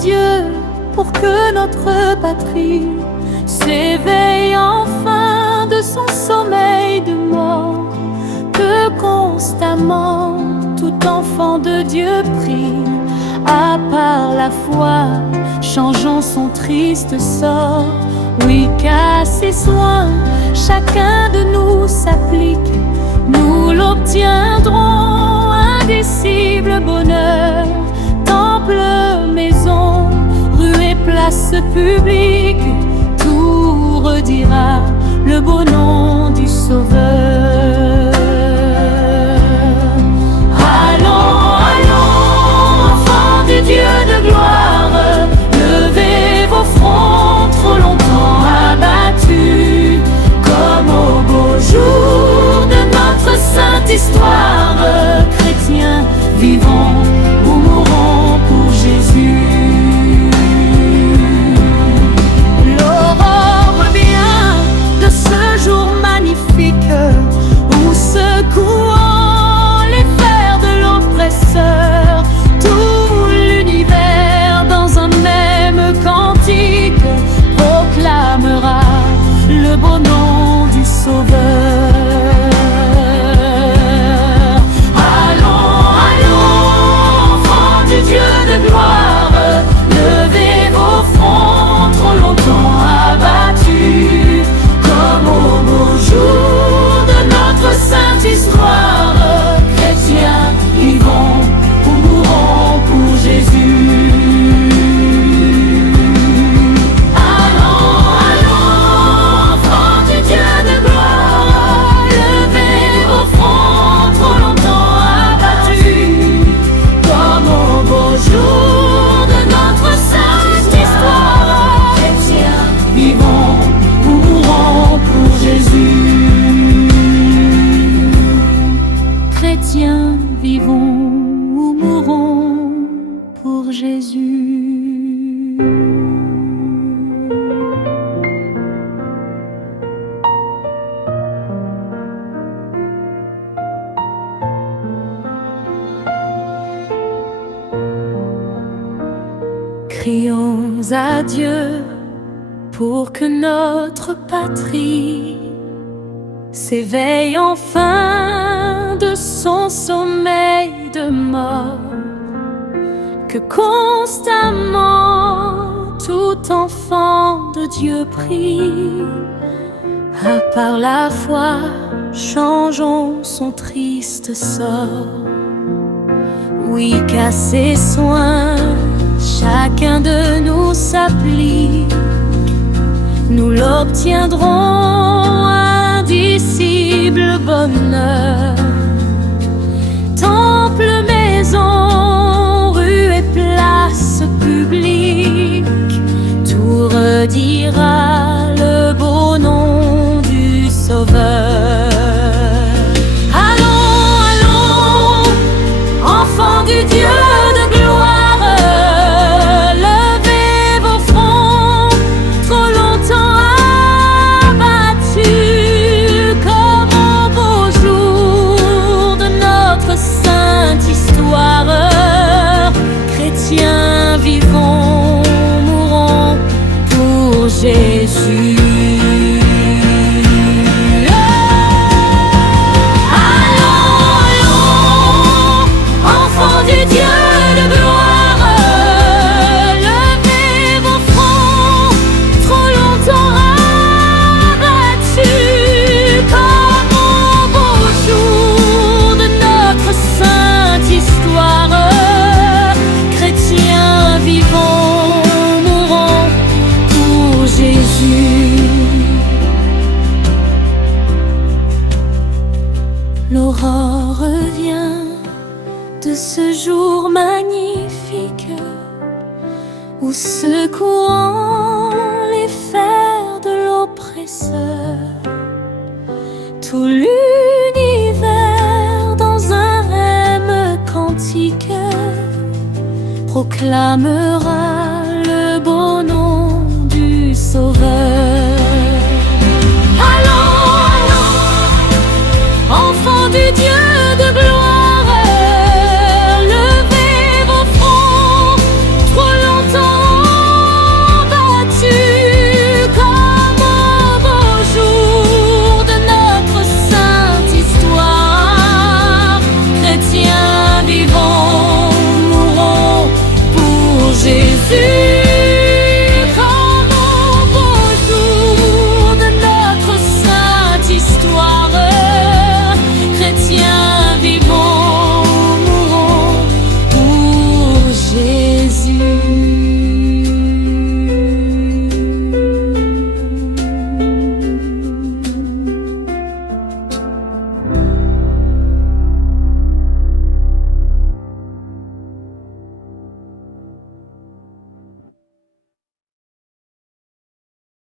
Dieu pour que notre patrie s'éveille enfin de son sommeil de mort, que constamment tout enfant de Dieu prie, à part la foi, changeant son triste sort. Oui, qu'à ses soins, chacun de nous s'applique, nous l'obtiendrons, indicible bonheur. Temple, maison, rue et place publique, tout redira le beau nom du Sauveur. Allons, allons, enfants du Dieu de gloire, levez vos fronts trop longtemps abattus, comme au beau jour de notre sainte histoire. Chrétiens, vivons ou mourons pour Jésus. L'aurore revient de ce jour magnifique où secouant les fers de l'oppresseur, tout l'univers dans un même cantique proclamera le beau nom du Sauveur. Chrétiens, vivons ou mourons pour Jésus. Crions à Dieu pour que notre patrie s'éveille enfin de son sommeil de mort, que constamment tout enfant de Dieu prie, à part la foi, changeons son triste sort. Oui, qu'à ses soins, chacun de nous s'applique, nous l'obtiendrons, indicible bonheur. Temple, maison, rue et place publique, tout redira le beau nom du Sauveur. Allons, allons, enfants du Dieu de gloire, levez vos fronts trop longtemps abattus, comme au beau jour de notre sainte histoire. Chrétiens, vivons, mourons pour Jésus. L'aurore revient de ce jour magnifique où secouant les fers de l'oppresseur, tout l'univers dans un même cantique proclamera le beau nom du Sauveur. Allons, allons, enfants du Dieu